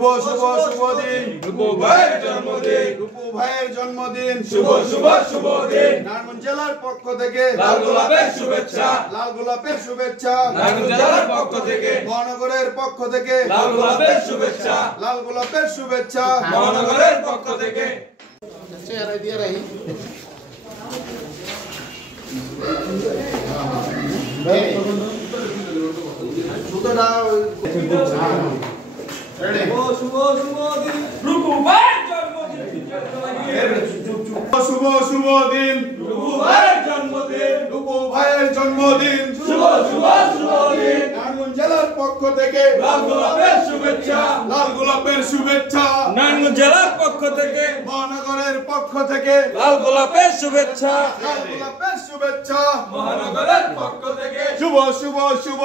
শুভ শুভ শুভ দিন রূপু ভাইয়ের জন্মদিন, রূপু ভাইয়ের জন্মদিন শুভ শুভ শুভ দিন। নারায়ণগঞ্জ জেলার পক্ষ থেকে লাল গোলাপের শুভেচ্ছা, লাল গোলাপের শুভেচ্ছা। নারায়ণগঞ্জ জেলার পক্ষ থেকে, মহানগরের পক্ষ থেকে লাল গোলাপের শুভেচ্ছা, লাল গোলাপের শুভেচ্ছা। মহানগরের পক্ষ থেকে শুভ শুভ দিন রূপু ভাইয়ের জন্মদিন, শুভ শুভ দিন রূপু ভাইয়ের জন্মদিন, রূপু ভাইয়ের জন্মদিন শুভ শুভ শুভ দিন। নারায়ণগঞ্জ জেলার পক্ষ থেকে লাল গোলাপের শুভেচ্ছা, লাল গোলাপের শুভেচ্ছা। নারায়ণগঞ্জ জেলার পক্ষ থেকে, মহানগরের পক্ষ থেকে লাল গোলাপের শুভেচ্ছা, লাল গোলাপের শুভেচ্ছা। মহানগরের পক্ষ থেকে শুভ শুভ শুভ।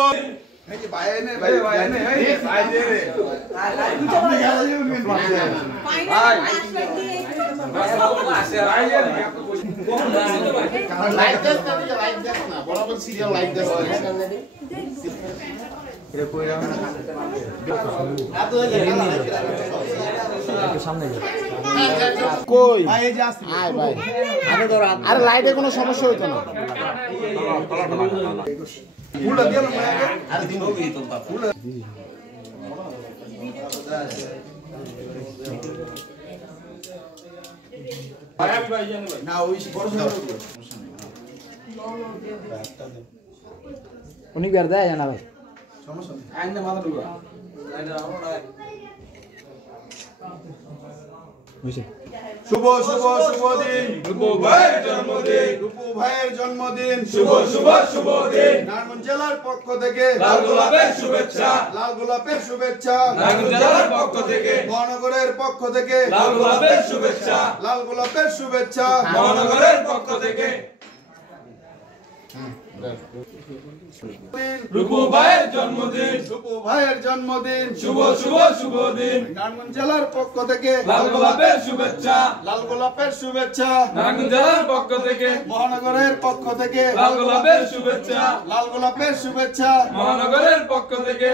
আরে লাইটে কোনো সমস্যা হইতো না। উনি বের দেয় না ভাই, শুভ শুভ শুভ দিন রূপু ভাইয়ের জন্মদিন, রূপু ভাইয়ের জন্মদিন শুভ শুভ শুভ দিন। নারায়ণগঞ্জ জেলার পক্ষ থেকে লাল গোলাপের শুভেচ্ছা, লাল গোলাপের শুভেচ্ছা। নারায়ণগঞ্জ জেলার পক্ষ থেকে, মহানগরের পক্ষ থেকে লাল গোলাপের শুভেচ্ছা, লাল গোলাপের শুভেচ্ছা। মহানগরের পক্ষ থেকে রূপু ভাইয়ের জন্মদিন, রূপু ভাইয়ের জন্মদিন শুভ শুভ শুভ দিন। নারায়ণগঞ্জ জেলার পক্ষ থেকে লাল গোলাপের শুভেচ্ছা, লাল গোলাপের শুভেচ্ছা। নারায়ণগঞ্জ জেলার পক্ষ থেকে, মহানগরের পক্ষ থেকে লাল গোলাপের শুভেচ্ছা, লাল গোলাপের শুভেচ্ছা। মহানগরের পক্ষ থেকে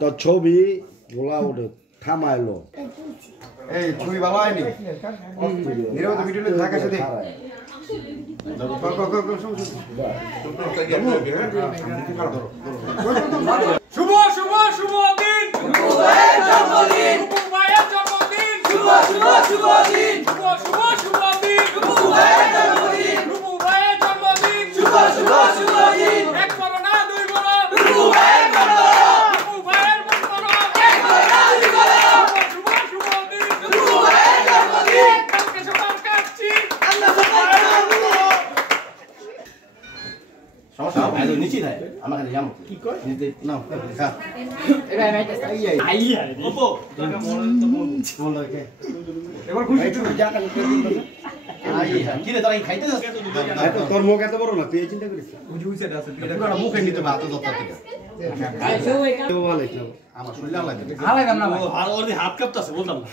তো ছবি গোলা ওঠে থামাইলো। এই ছবি ভালো হয়নি, নিরবতা ভিডিও দেখা সাথে শুভ শুভ শুভ দিন রূপু ভাইয়ের জন্মদিন, রূপু ভাইয়ের জন্মদিন শুভ শুভ শুভ দিন, শুভ শুভ শুভ দিন রূপু ভাইয়ের জন্মদিন, রূপু ভাইয়ের জন্মদিন শুভ শুভ শুভ দিন। এক করো না দুই করো রূপু ভাইয়ের জন্মদিন, রূপু ভাইয়ের জন্মদিন এক করো না দুই করো শুভ শুভ দিন রূপু ভাইয়ের জন্মদিন। কালকে সকাল কাটছি আল্লাহ সকাল সমস্যা আই নিচে নাই আমরা খালি যাম কি কই নিতে নাও খা এবারে মাইতে আই ওপো টাকা বল কে এবার খুশি তুই যা কাজ করছিস আই কি রে তোরা খাইতে যাস এত তোর মুখ এত বড় না তুই এই চিন্তা করিস বুঝি বুঝিটা আছে এটা মুখে নিতে ভাত দত্ত থেকে তো বলে আমার শরীর লাগে আলাইলাম না ভাই আর ওর হাত কাঁপতাছে বলতাম না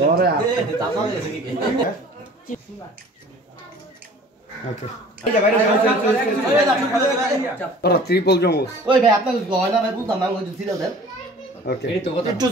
ধরে দাদা এসে কি ওকে এই যে বাইরে তোরা ট্রিপল জমস ওই ভাই আপনাকে গয়না ভাই বলতাম না ওই সিরিয়াল দেন ওকে এই তো কথা একটু